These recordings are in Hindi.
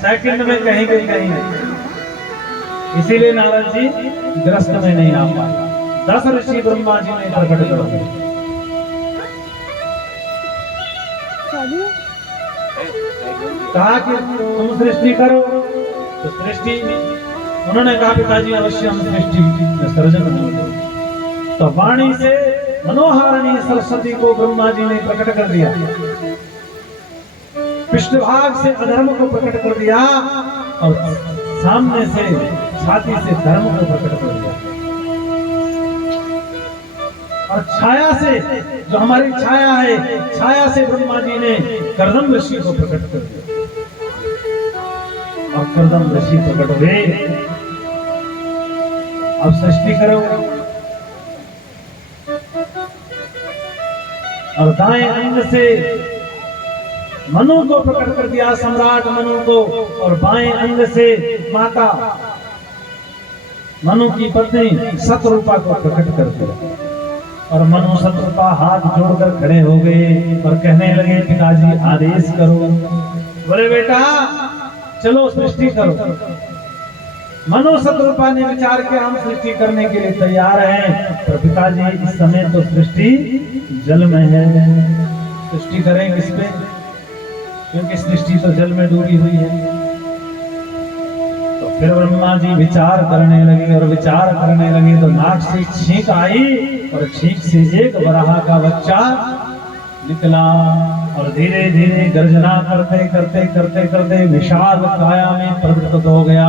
सेकंड में कहीं नहीं। इसीलिए नारद जी ग्रस्त में नहीं आ पाए। 10 ऋषि ब्रह्मा जी ने प्रकट कर दिए। कहा कि तुम सृष्टि करो, तो सृष्टि उन्होंने कहा पिताजी अवश्य हम सृष्टि सर्जन होंगे। तो वाणी से मनोहारिणी सरस्वती को ब्रह्मा जी ने प्रकट कर दिया, पृष्ठभाग से अधर्म को प्रकट कर दिया और सामने से छाती से धर्म को प्रकट कर दिया। और छाया से, जो हमारी छाया है, छाया से ब्रह्मा जी ने कर्दम ऋषि को प्रकट कर दिया। और कर्दम ऋषि प्रकट हुए। अब सृष्टि करो। और दाएं अंग से मनु को प्रकट कर दिया, सम्राट मनु को। और बाएं अंग से माता मनु की पत्नी शतरूपा को प्रकट कर दिया। और मनु शतरूपा हाथ जोड़कर खड़े हो गए और कहने लगे पिताजी आदेश करो। बोले बेटा चलो सृष्टि करो। मनु शतरूपा ने विचार किया हम सृष्टि करने के लिए तैयार हैं, पर पिताजी इस समय तो सृष्टि जल में है, सृष्टि करें किस पे, क्योंकि सृष्टि तो जल में डूबी हुई है। तो फिर ब्रह्मा जी विचार करने लगे और विचार करने लगे तो नाक से छींक आई और छींक से एक वराह का बच्चा निकला और धीरे धीरे गर्जना करते करते करते करते विशाल काया में प्रकट हो गया।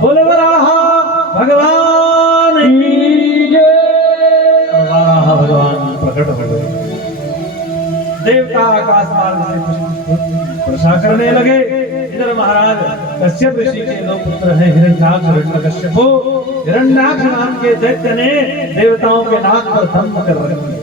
बोले वराह भगवान की जय। वराह भगवान प्रकट हो गए। देवता आकाश मार्ग से वर्षा करने लगे। इधर महाराज कश्यप ऋषि के दो पुत्र हैं, हिरण्याक्ष और हिरण्यकश्यप। हिरण्याक्ष नाम के दैत्य ने देवताओं के नाक पर दम कर रखा।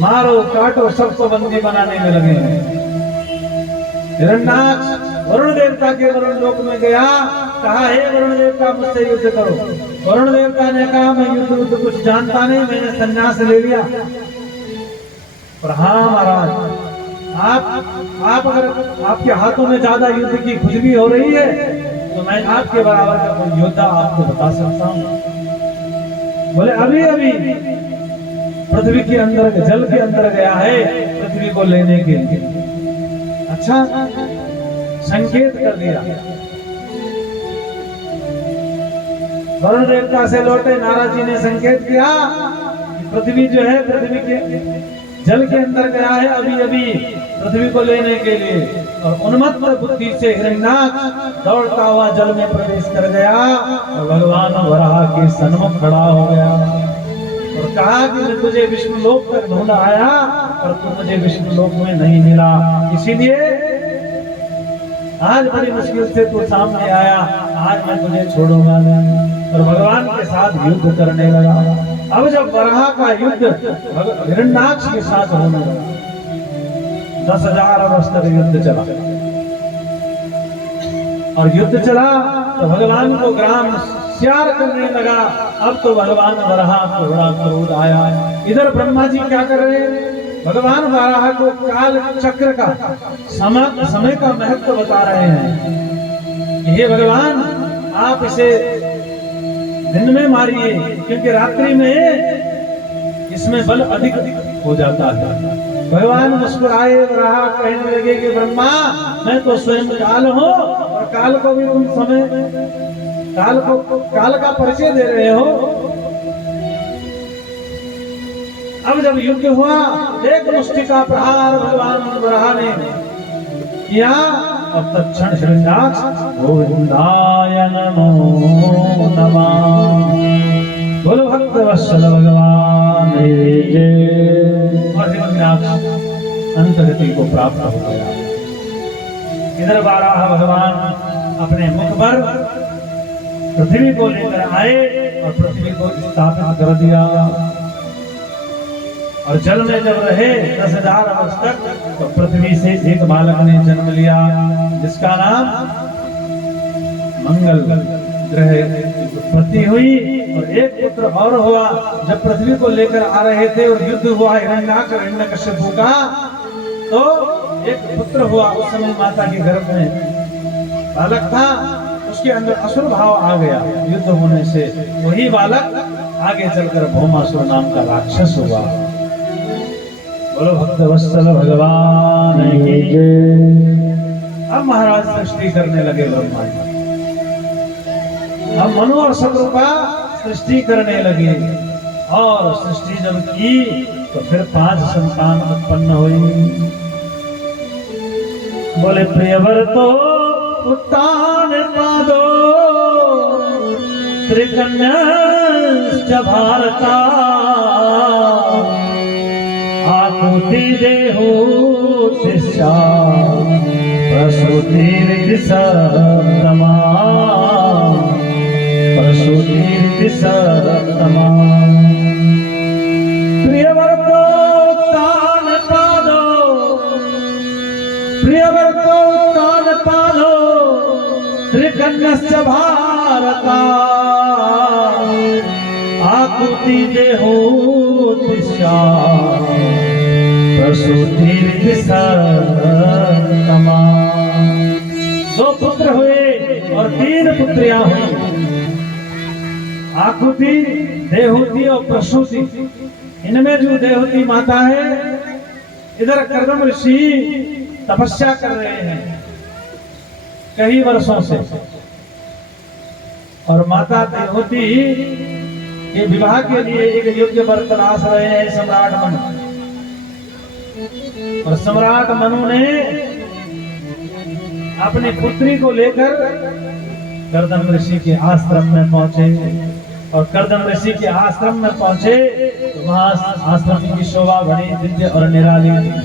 मारो काटो सबको बंदी बनाने में लगे हैं। हिरण्याक्ष वरुण देवता के वरुण लोक में गया, कहा हे वरुण देवता मुझसे युद्ध करो। वरुण देवता ने कहा मैं युद्ध कुछ जानता नहीं, मैंने संन्यास ले लिया। पर हाँ महाराज आप अगर आपके हाथों में ज्यादा युद्ध की खुशबू हो रही है तो मैं आपके बराबर का कोई योद्धा आपको बता सकता हूँ। बोले अभी अभी पृथ्वी के अंदर, जल के अंदर गया है पृथ्वी को लेने के लिए। अच्छा संकेत कर दिया। वरुण देवता से लौटे नारद जी ने संकेत किया पृथ्वी जो है, पृथ्वी के जल के अंदर गया है अभी अभी पृथ्वी को लेने के लिए। और उन्मत्त बुद्धि से हिरण्याक्ष दौड़ता हुआ जल में प्रवेश कर गया और भगवान वराह के सन्मुख खड़ा हो गया और कहा कि मैं तुझे विष्णु लोक तक ढूंढ आया पर तू मुझे विष्णु लोक में नहीं मिला, इसीलिए आज बड़ी मुश्किल से तू सामने आया, आज मैं तुझे छोड़ूंगा नहीं। और भगवान के साथ युद्ध करने लगा। अब जब वराह का युद्ध हिरण्याक्ष के साथ होने लगा, 10,000 वर्ष तक युद्ध चला। और युद्ध चला तो भगवान को ग्राम श्यार करने लगा। अब तो भगवान वराह को बड़ा क्रोध आया। इधर ब्रह्मा जी क्या कर रहे हैं, भगवान वराह को काल चक्र का समय का महत्व बता रहे हैं। हे भगवान आप इसे दिन में मारिए क्योंकि रात्रि में इसमें बल अधिक हो जाता है। भगवान मुस्कुराए, वराह कहने लगे कि ब्रह्मा मैं तो स्वयं काल हूँ और काल को भी तुम काल का परिचय दे रहे हो। अब जब युद्ध हुआ एक मुष्टि का प्रहार भगवान वराह ने किया और तत्क्षण हिरण्याक्ष गोविंदाय नमो नमः बोलो भक्त वत्सल भगवान और हिरण्याक्ष अंतगति को प्राप्त हो गया। इधर वराह भगवान अपने मुख पर पृथ्वी को लेकर आए और पृथ्वी को स्थापित कर दिया। और जल में जब रहे 10,000 वर्ष तक तो पृथ्वी से एक बालक ने जन्म लिया जिसका नाम मंगल ग्रह उत्पत्ति हुई। और एक पुत्र और हुआ। जब पृथ्वी को लेकर आ रहे थे और युद्ध हुआ हिरण्याक्ष और हिरण्यकश्यप का तो एक पुत्र हुआ। उस समय माता के गर्भ में बालक था, उसके अंदर असुर भाव आ गया युद्ध होने से। वही बालक आगे चलकर भौमासुर नाम का राक्षस हुआ। बोलो भक्तवत्सल भगवान की जय। अब महाराज सृष्टि करने लगे ब्रह्मा जी। अब मनु और शत्रुपा सृष्टि करने लगे, और सृष्टि जब की तो फिर 5 संतान उत्पन्न हुई। बोले प्रियवर तो उत्तान पादो त्रिकन्याश्च भारता आकुति देहो तिस्या प्रसूतिर्दिशतमा प्रसूतिर्दिशतमा। प्रियवर्तो तान पादो प्रियवर्तो तान पादो त्रिकन्यश्च भारता आकुति देहो दिशा प्रसूतिर्दिशतमा। 2 पुत्र हुए और 3 पुत्रियां हुई, आकुति, देहूति और प्रसूति। इनमें जो देहूति माता है, इधर कर्दम ऋषि तपस्या कर रहे हैं कई वर्षों से, और माता देहूति के विवाह के लिए एक योग्य वर तलाश रहे हैं सम्राट मनु। और सम्राट मनु ने अपनी पुत्री को लेकर कर्दम ऋषि के आश्रम में पहुंचे, और कर्दम ऋषि के आश्रम में पहुंचे तो वहां आश्रम की शोभा बड़ी दिव्य और निराली थी।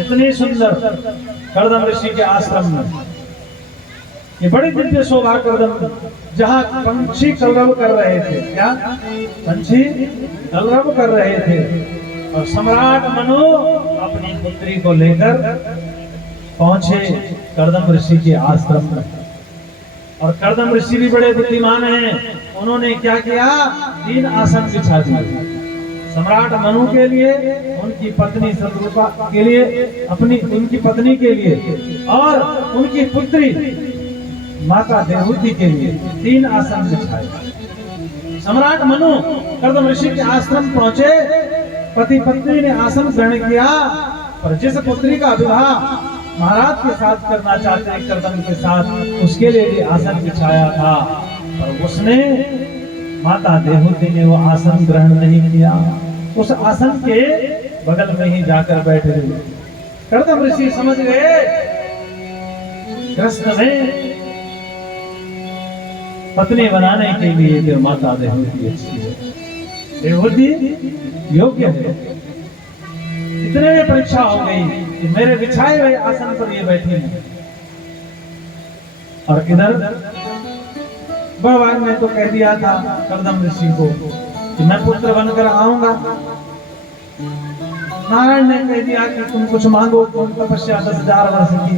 इतनी सुंदर कर्दम ऋषि के आश्रम में ये बड़ी दिव्य शोभा कर्दम, जहां पंछी कलरव कर रहे थे। क्या पंछी कलरव कर रहे थे? और सम्राट मनु अपनी पुत्री को लेकर पहुंचे कर्दम ऋषि के आश्रम में। और कर्दम ऋषि भी बड़े बुद्धिमान हैं, उन्होंने क्या किया, 3 आसन बिछा दिए सम्राट मनु के लिए, उनकी पत्नी शत्रुपा के लिए, उनकी पत्नी के लिए, और उनकी पुत्री माता देहूति के लिए 3 आसन बिछाए। सम्राट मनु कर्दम ऋषि के आश्रम पहुंचे, पति पत्नी ने आसन ग्रहण किया, और जिस पुत्री का विवाह महाराज के साथ करना चाहते हैं कर्दम के साथ, उसके लिए भी आसन बिछाया था, पर उसने माता देहूति ने वो आसन ग्रहण नहीं किया। उस आसन के बगल में ही जाकर बैठ गई। कर्दम ऋषि समझ गए कृष्ण में पत्नी बनाने के लिए जो माता देहूति अच्छी है, देहूति योग्य है। इतने में परीक्षा हो गई कि मेरे बिछाए हुए आसन पर ये बैठी है, और इधर भगवान ने तो कह दिया था कर्दम ऋषि को कि मैं पुत्र बनकर आऊंगा। नारायण ने कह दिया कि तुम कुछ मांगो, तुम तपस्या 10,000 वर्ष की।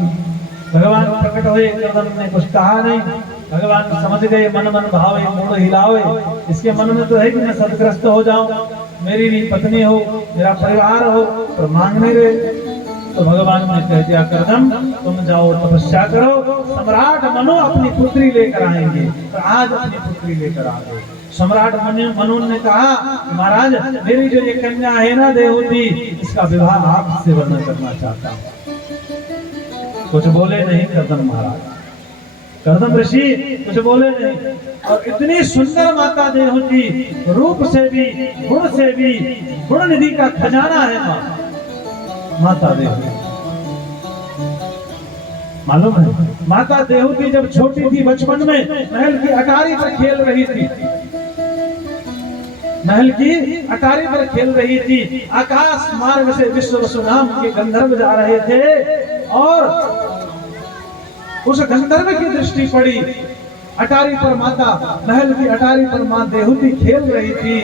भगवान प्रकट हुए, कर्दम ने कुछ कहा नहीं। भगवान समझ गए मन मन भावे मूड हिलावे, इसके मन में तो है कि मैं सदग्रस्त हो जाऊं, मेरी भी पत्नी हो, मेरा परिवार हो, पर मांग नहीं रहे। तो भगवान ने कह दिया कर्दम तुम जाओ तपस्या करो, सम्राट मनु अपनी पुत्री लेकर आएंगे। तो आज अपनी पुत्री लेकर आ गए। सम्राट मनु ने कहा महाराज मेरी जो ये कन्या है ना देहूति, इसका विवाह आपसे वर्णन करना चाहता हूँ। कुछ बोले नहीं कर्दम महाराज, कर्दम ऋषि कुछ बोले नहीं। और इतनी सुंदर माता देहूति, रूप से भी गुण से भी गुण निधि का खजाना है माता देहूति। मालूम है माता देहूति जब छोटी थी बचपन में महल की अटारी पर खेल रही थी, महल की अटारी पर खेल रही थी। आकाश मार्ग से विश्व वसु नाम के गंधर्व जा रहे थे, और उस गंधर्व की दृष्टि पड़ी अटारी पर माता, महल की अटारी पर मां देहूति खेल रही थी,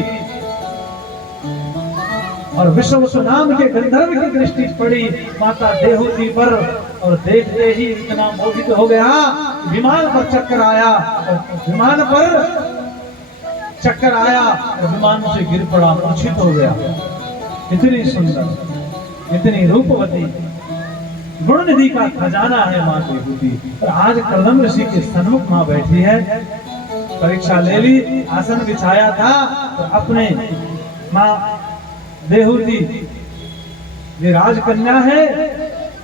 और विश्व वसु नाम के गंधर्व की दृष्टि पड़ी माता देहूति पर, और देखते ही इतना मोहित हो गया। विमान पर चक्कर आया, और विमान पर चक्कर आया और विमान से गिर पड़ा, मूर्छित हो गया। इतनी सुंदर, इतनी रूपवती गुण निधि का खजाना है माँ देहूति। और आज कर्दम ऋषि के सन्मुख माँ बैठी है, परीक्षा ले ली, आसन बिछाया था, तो अपने माँ देहूति ये राजकन्या है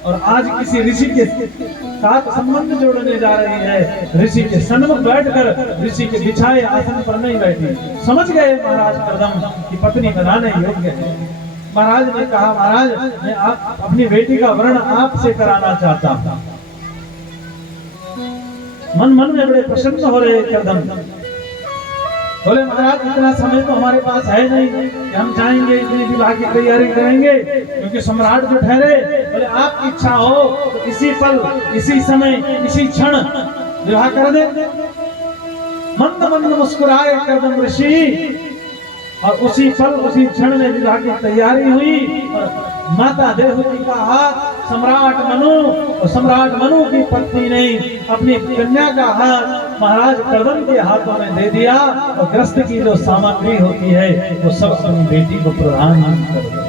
और आज किसी ऋषि के साथ संबंध जोड़ने जा रही है। ऋषि के सन्मुख बैठकर ऋषि के बिछाए आसन पर नहीं बैठी। समझ गए महाराज कर्दम की पत्नी बनाने योग्य है। महाराज ने कहा, महाराज मैं अपनी बेटी का वर्ण आपसे कराना चाहता हूं। मन मन में बड़े प्रसन्न हो रहे कर्दम। बोले महाराज इतना समय तो हमारे पास है नहीं कि हम जाएंगे इतनी विवाह की तैयारी करेंगे, क्योंकि सम्राट जो ठहरे, बोले आपकी इच्छा हो तो इसी पल, इसी समय, इसी क्षण विवाह कर दे। मंद मंद मुस्कुराए कर्दम ऋषि और उसी पल, उसी क्षण में विवाह की तैयारी हुई। और माता देहूति का हाथ सम्राट मनु और सम्राट मनु की पत्नी ने अपनी कन्या का हाथ महाराज कर्दम के हाथों में दे दिया और ग्रस्त की जो सामग्री होती है वो सब अपनी बेटी को प्रदान कर दिया।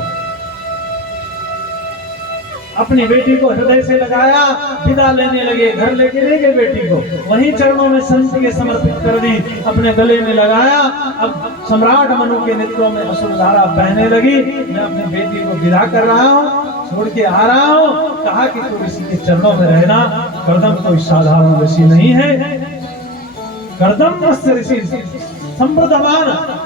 अपनी बेटी को हृदय से लगाया, विदा लेने लगे, घर लेके ले गए बेटी को, वहीं चरणों में संत के समर्पित कर दी, अपने गले में लगाया। अब सम्राट मनु के नेत्रों में अश्रुधारा बहने लगी। मैं अपनी बेटी को विदा कर रहा हूँ, छोड़ के आ रहा हूँ। कहा कि तू ऋषि के चरणों में रहना। कर्दम कोई साधारण ऋषि नहीं है, कर्दम ऋषि संप्रदान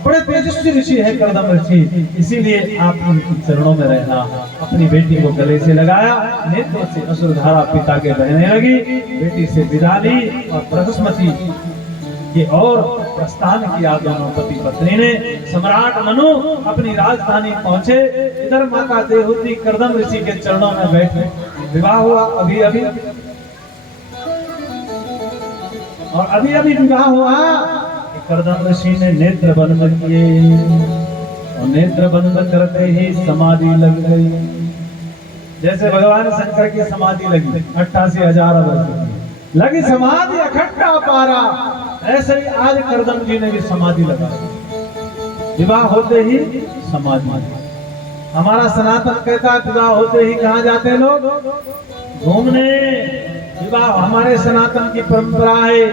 बड़े तेजस्वी ऋषि है कर्दम ऋषि, इसीलिए आप उनके चरणों में रहना। अपनी बेटी को गले से लगाया, नेत्रों से अश्रुधारा पिता के बहने लगी। बेटी से विदा ली और बृहस्पति की ओर प्रस्थान किया दोनों पति पत्नी ने। सम्राट मनु अपनी राजधानी पहुंचे। इधर माता देहूति कर्दम ऋषि के चरणों में बैठे। विवाह हुआ अभी अभी, और अभी अभी विवाह हुआ। कर्दम ऋषि ने नेत्र बंद किए और नेत्र बंद करते ही समाधि लग गई। जैसे भगवान शंकर की समाधि लगी 88,000 वर्ष की लगी समाधि अखट्टा पारा, ऐसे ही आज कर्दम जी ने भी समाधि लगाई। विवाह होते ही समाधि। हमारा सनातन कहता है विवाह होते ही कहाँ जाते लोग? घूमने। विवाह हमारे सनातन की परंपरा है।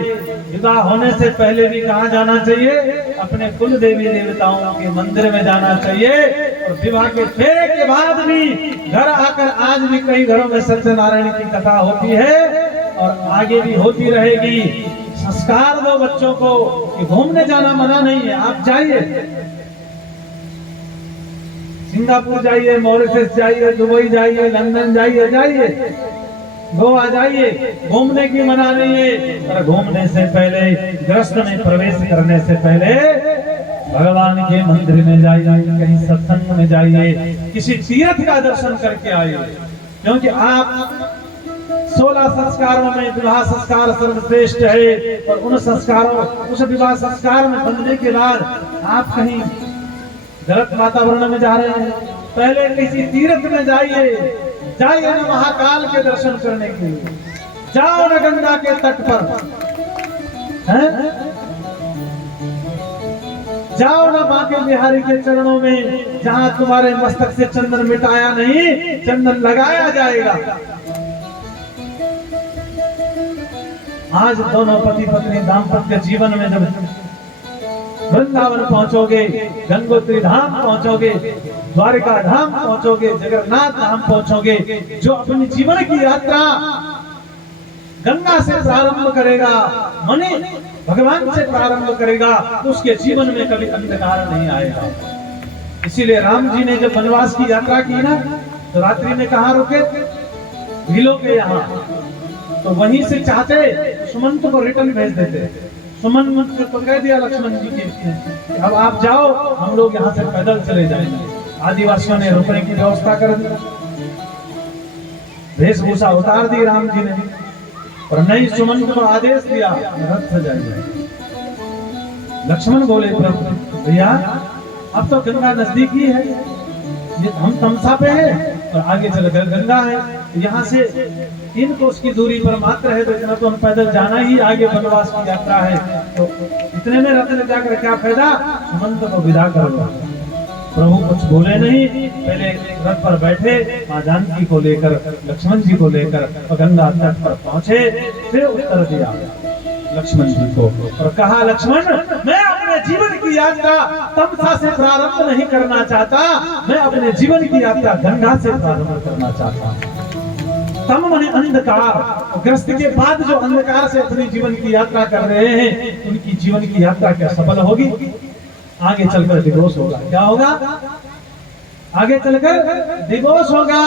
विवाह होने से पहले भी कहाँ जाना चाहिए? अपने कुल देवी देवताओं के मंदिर में जाना चाहिए। और विवाह के फेरे के बाद भी घर आकर आज भी कई घरों में सत्यनारायण की कथा होती है और आगे भी होती रहेगी। संस्कार दो बच्चों को कि घूमने जाना मना नहीं है, आप जाइए, सिंगापुर जाइए, मॉरिशस जाइए, दुबई जाइए, लंदन जाइए, जाइए, गोवा जाइए, घूमने की मना नहीं है। पर घूमने से पहले, ग्रस्त में प्रवेश करने से पहले भगवान के मंदिर में जाइए, कहीं सत्संग में जाइए, किसी तीर्थ का दर्शन करके आइए। क्योंकि आप 16 संस्कारों में विवाह संस्कार सर्वश्रेष्ठ है और उन संस्कारों, उस विवाह संस्कार में बनने के बाद आप कहीं गलत वातावरण में जा रहे हैं। पहले किसी तीर्थ में जाइए, जाइए न महाकाल के दर्शन करने के लिए, जाओ न गंगा के तट पर, हैं? जाओ न बांके बिहारी के चरणों में, जहां तुम्हारे मस्तक से चंदन मिटाया नहीं, चंदन लगाया जाएगा। आज दोनों पति पत्नी दाम्पत्य जीवन में जब वृंदावन पहुंचोगे, गंगोत्री धाम पहुंचोगे, द्वारिका धाम पहुंचोगे, जगन्नाथ धाम पहुंचोगे, जो अपनी जीवन की यात्रा गंगा से प्रारंभ करेगा, माने भगवान से प्रारंभ करेगा, तो उसके जीवन में कभी अंधकार नहीं आएगा। इसीलिए राम जी ने जब वनवास की यात्रा की ना, तो रात्रि में कहाँ रुके? भीलों के यहाँ। तो वहीं से चाहते सुमंत को रिटर्न भेज देते। सुमंत को कह दिया लक्ष्मण जी के, अब आप जाओ, हम लोग यहाँ से पैदल चले जाएंगे। आदिवासियों ने रुकने की व्यवस्था कर दी, वेशभूषा उतार दी राम जी ने, और नहीं, सुमंत को आदेश दिया रथ सजाइए। लक्ष्मण बोले प्रभु भैया अब तो गंगा नजदीक ही है, ये हम तमसा पे है और आगे चल गंगा है, यहाँ से 3 कोस की दूरी पर मात्र है, तो इतना तो हम पैदल जाना ही, आगे वनवास की यात्रा है, तो इतने में रथ ले जाकर क्या फायदा? सुमंत को विदा करो। प्रभु कुछ बोले नहीं, पहले रथ पर बैठे, माँ जानकी को लेकर, लक्ष्मण जी को लेकर गंगा तट पर पहुंचे, फिर उत्तर दिया लक्ष्मण जी को और कहा, लक्ष्मण, मैं अपने जीवन की यात्रा तमसा से प्रारंभ नहीं करना चाहता, मैं अपने जीवन की यात्रा गंगा से प्रारंभ करना चाहता हूँ। तम माने अंधकार, ग्रस्त के बाद जो अंधकार से अपनी जीवन की यात्रा कर रहे हैं, उनकी जीवन की यात्रा क्या सफल होगी? आगे चलकर दिवोश होगा। क्या होगा? आगे चलकर दिवोश होगा।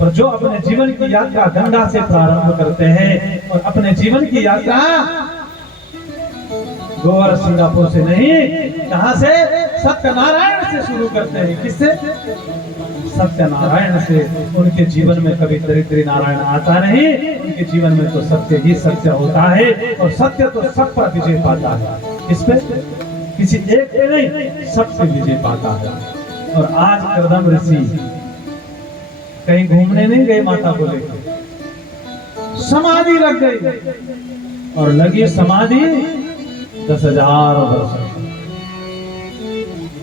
पर जो अपने जीवन की यात्रा गंगा से प्रारंभ करते हैं और अपने जीवन की यात्रा गोवा सिंगापुर से नहीं, कहां से? सत्यनारायण से शुरू करते हैं। किससे? सत्यनारायण से। उनके जीवन में कभी दरिद्री नारायण आता नहीं, उनके जीवन में तो सत्य ही सत्य होता है और सत्य तो सब पर विजय पाता है। इस पे किसी एक पे नहीं, सब पे विजय पाता है। और आज कर्दम ऋषि कहीं घूमने नहीं गए, माता को लेकर समाधि लग गई और लगी समाधि 10,000 वर्ष,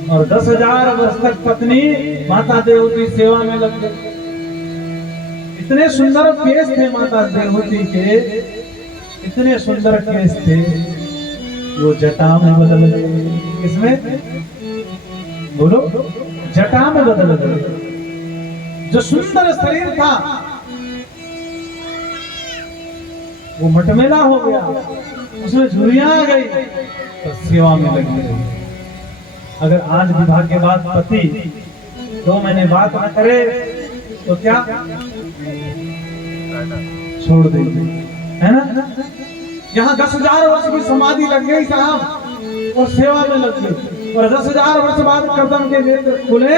और 10,000 वर्ष तक पत्नी माता देवती सेवा में लग गई। इतने सुंदर केस थे माता देवती के, इतने सुंदर केस थे, वो जटा में बदल गए। किसमें? बोलो। जटा में बदल गए। जो सुंदर शरीर था वो मटमेला हो गया, उसमें झुर्रियां आ गई, तो सेवा में लगी रही। अगर आज विवाह के बाद पति 2 महीने बात न करे तो क्या? छोड़ देंगे, है ना? यहाँ 10,000 वर्ष की समाधि लग गई साहब और सेवा में लग गई, और 10,000 वर्ष बाद कर्दम के नेत्र खुले